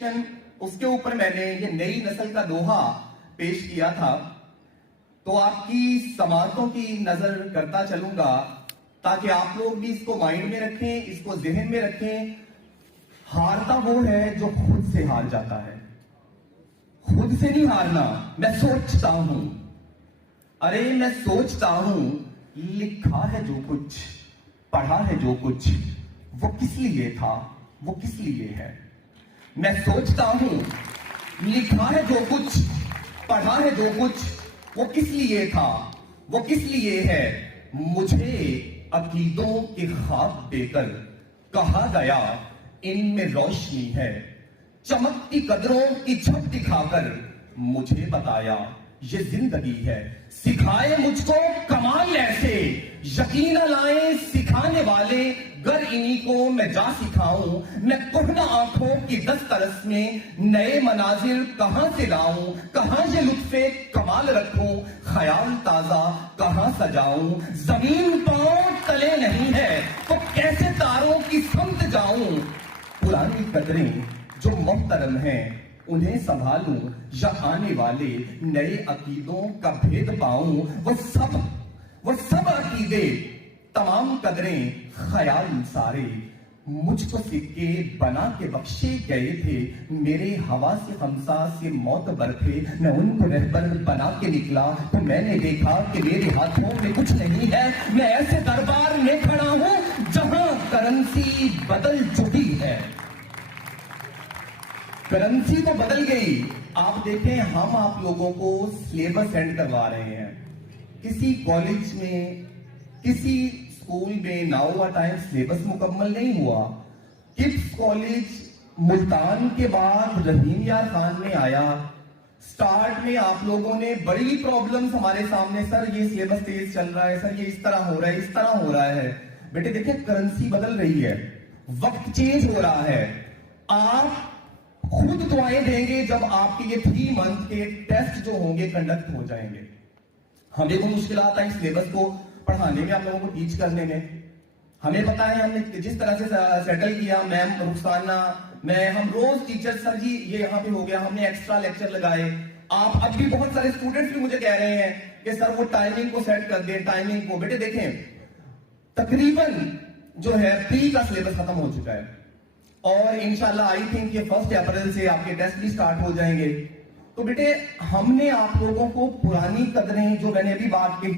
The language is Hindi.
उसके ऊपर मैंने ये नई नस्ल का दोहा पेश किया था, तो आपकी समातों की नजर करता चलूंगा ताकि आप लोग भी इसको माइंड में रखें, इसको जहन में रखें। हारता वो है जो खुद से हार जाता है, खुद से नहीं हारना। मैं सोचता हूं, अरे मैं सोचता हूं, लिखा है जो कुछ, पढ़ा है जो कुछ, वो किस लिए था, वो किस लिए है। मैं सोचता हूं, लिखा है जो कुछ, पढ़ा है जो कुछ, वो किस लिए था, वो किस लिए है। मुझे अकीदों के ख्वाब देकर कहा गया इनमें रोशनी है। चमकती कदरों की छत दिखाकर मुझे बताया ये जिंदगी है। सिखाए मुझको कमाल ऐसे, यकीन लाए सिखाने वाले, गर इन्हीं को मैं जा सिखाऊं। मैं कुहना आंखों की दस्तरस में नए मनाजिर कहां से लाऊं। कहां ये लुत्फे कमाल रखूं, ख्याल ताजा कहां सजाऊं। जमीन पांव तले नहीं है तो कैसे तारों की समत जाऊं। पुरानी कदरें जो मोहतरम हैं उन्हें संभालूं, या आने वाले नए अकीदों का भेद पाऊं। वो सब अकीदे, तमाम कदरें, ख्याल सारे मुझको सिक्के बना के बख्शे गए थे। मेरे हवा से हमसा से मोतबर थे, मैं उनको रहबर बना के निकला तो मैंने देखा कि मेरे हाथों में कुछ नहीं है। मैं ऐसे दरबार में खड़ा हूं जहां करेंसी बदल चुकी है। करेंसी तो बदल गई। आप देखें, हम आप लोगों को सिलेबस सेंड करवा रहे हैं। किसी कॉलेज में, किसी स्कूल में नाउ व टाइम सिलेबस मुकम्मल नहीं हुआ। किप्स कॉलेज मुल्तान के बाद रहीम यार खान में आया। स्टार्ट में आप लोगों ने बड़ी प्रॉब्लम्स हमारे सामने, सर ये सिलेबस तेज चल रहा है, सर ये इस तरह हो रहा है, इस तरह हो रहा है। बेटे देखिए, करेंसी बदल रही है, वक्त चेंज हो रहा है। आप खुद दुआएं देंगे जब आपके ये 3 मंथ के टेस्ट जो होंगे कंडक्ट हो जाएंगे। हमें को मुश्किलात आई सिलेबस को पढ़ाने में, आप लोगों को टीच करने में। हमें पता है हमने जिस तरह से सेटल किया, मैम रुखसाना, हम रोज टीचर, सर जी ये यहाँ पे हो गया, हमने एक्स्ट्रा लेक्चर लगाए। आप अब भी बहुत सारे स्टूडेंट्स भी मुझे कह रहे हैं कि सर वो टाइमिंग को सेट कर दें, टाइमिंग को। बेटे देखें, तकरीबन जो है प्री का सिलेबस खत्म हो चुका है और इंशाल्लाह आई थिंक ये 1 अप्रैल से आपके टेस्ट भी स्टार्ट हो जाएंगे। तो बेटे हमने आप लोगों को पुरानी कदरें जो मैंने अभी बात की